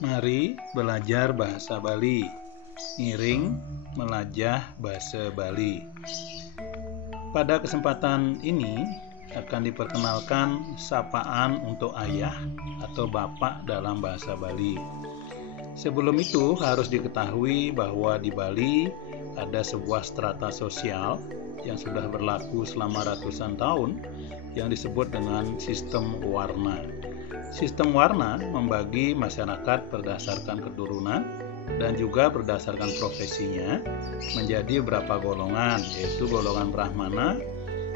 Mari belajar bahasa Bali. Ngiring melajah bahasa Bali. Pada kesempatan ini akan diperkenalkan sapaan untuk ayah atau bapak dalam bahasa Bali. Sebelum itu harus diketahui bahwa di Bali ada sebuah strata sosial yang sudah berlaku selama ratusan tahun yang disebut dengan sistem warna. Sistem warna membagi masyarakat berdasarkan keturunan dan juga berdasarkan profesinya menjadi beberapa golongan, yaitu golongan Brahmana,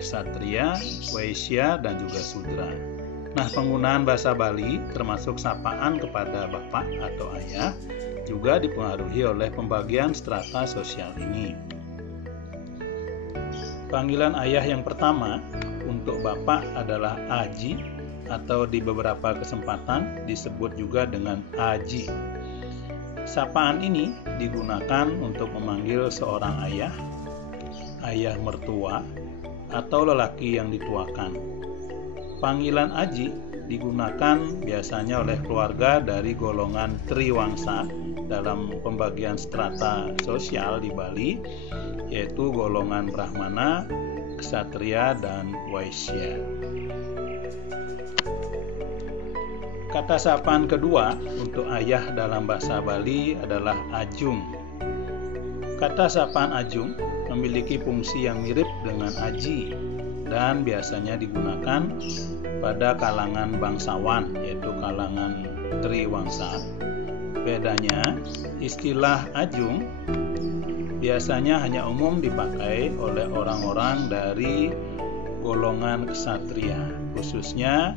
Ksatria, Waisya, dan juga Sudra. Nah, penggunaan bahasa Bali termasuk sapaan kepada bapak atau ayah juga dipengaruhi oleh pembagian strata sosial ini. Panggilan ayah yang pertama untuk bapak adalah Aji, atau di beberapa kesempatan disebut juga dengan Aji. Sapaan ini digunakan untuk memanggil seorang ayah, ayah mertua, atau lelaki yang dituakan. Panggilan Aji digunakan biasanya oleh keluarga dari golongan Triwangsa dalam pembagian strata sosial di Bali, yaitu golongan Brahmana, Ksatria, dan Waisya. Kata sapaan kedua untuk ayah dalam bahasa Bali adalah Ajung. Kata sapaan Ajung memiliki fungsi yang mirip dengan Aji dan biasanya digunakan pada kalangan bangsawan, yaitu kalangan Triwangsa. Bedanya, istilah Ajung biasanya hanya umum dipakai oleh orang-orang dari golongan Ksatria, khususnya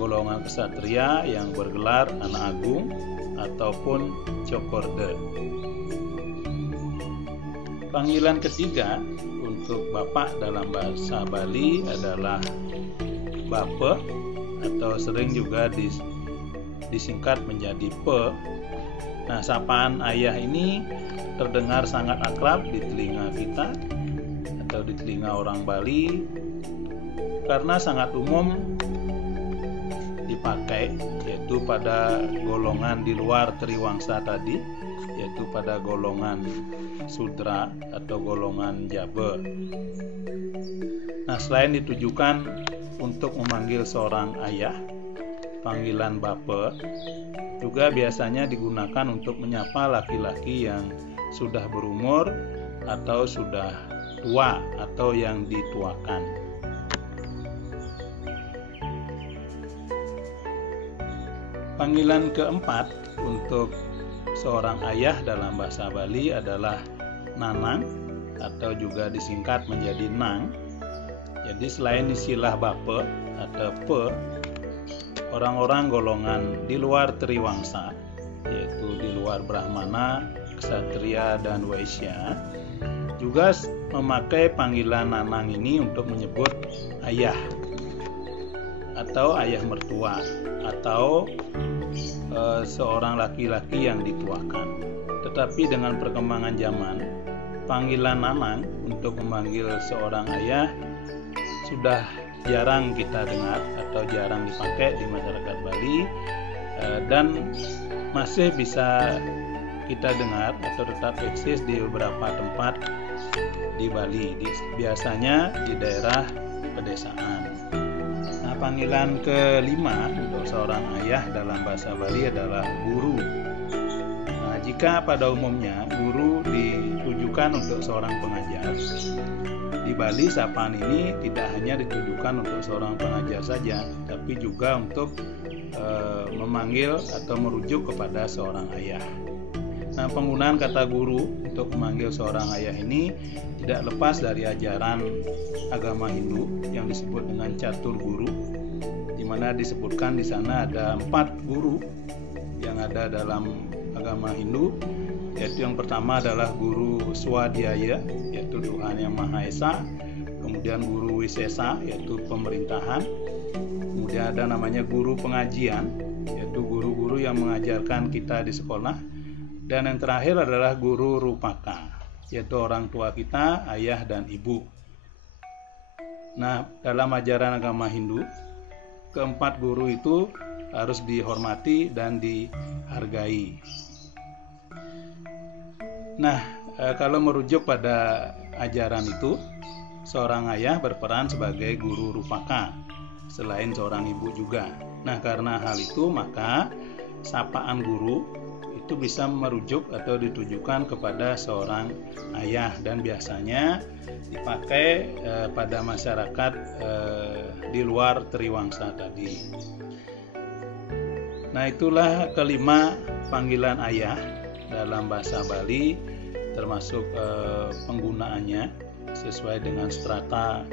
golongan Ksatria yang bergelar anak agung ataupun Cokorde. Panggilan ketiga untuk bapak dalam bahasa Bali adalah Bape, atau sering juga disingkat menjadi Pe. Nah, sapaan ayah ini terdengar sangat akrab di telinga kita atau di telinga orang Bali karena sangat umum dipakai, yaitu pada golongan di luar Triwangsa tadi, yaitu pada golongan Sudra atau golongan Jabe. Nah, selain ditujukan untuk memanggil seorang ayah, panggilan Bape juga biasanya digunakan untuk menyapa laki-laki yang sudah berumur atau sudah tua atau yang dituakan. Panggilan keempat untuk seorang ayah dalam bahasa Bali adalah Nanang, atau juga disingkat menjadi Nang. Jadi selain istilah Bape atau Pe, orang-orang golongan di luar Triwangsa, yaitu di luar Brahmana, Ksatria, dan Waisya, juga memakai panggilan Nanang ini untuk menyebut ayah atau ayah mertua atau seorang laki-laki yang dituakan. Tetapi dengan perkembangan zaman, panggilan Nanang untuk memanggil seorang ayah sudah jarang kita dengar atau jarang dipakai di masyarakat Bali, dan masih bisa kita dengar atau tetap eksis di beberapa tempat di Bali, biasanya di daerah pedesaan. Nah, panggilan kelima untuk seorang ayah dalam bahasa Bali adalah guru. Nah, jika pada umumnya guru ditujukan untuk seorang pengajar, di Bali sapaan ini tidak hanya ditujukan untuk seorang pengajar saja, tapi juga untuk memanggil atau merujuk kepada seorang ayah. Nah, penggunaan kata guru untuk memanggil seorang ayah ini tidak lepas dari ajaran agama Hindu yang disebut dengan catur guru, di mana disebutkan di sana ada 4 guru yang ada dalam agama Hindu, yaitu yang pertama adalah guru Swadhyaya, yaitu Tuhan yang Maha Esa, kemudian guru Wisesa, yaitu pemerintahan, kemudian ada namanya guru pengajian, yaitu guru-guru yang mengajarkan kita di sekolah, dan yang terakhir adalah guru Rupaka, yaitu orang tua kita, ayah dan ibu. Nah, dalam ajaran agama Hindu, keempat guru itu harus dihormati dan dihargai. Nah, kalau merujuk pada ajaran itu, seorang ayah berperan sebagai guru rupaka, selain seorang ibu juga. Nah, karena hal itu maka sapaan guru itu bisa merujuk atau ditujukan kepada seorang ayah dan biasanya dipakai pada masyarakat di luar Triwangsa tadi. Nah, itulah kelima panggilan ayah dalam bahasa Bali, termasuk penggunaannya sesuai dengan strata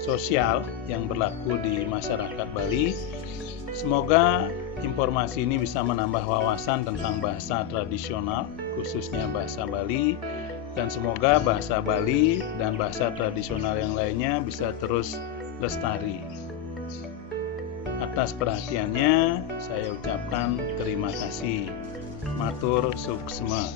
sosial yang berlaku di masyarakat Bali. Semoga informasi ini bisa menambah wawasan tentang bahasa tradisional, khususnya bahasa Bali, dan semoga bahasa Bali dan bahasa tradisional yang lainnya bisa terus lestari. Atas perhatiannya, saya ucapkan terima kasih. Matur suksma.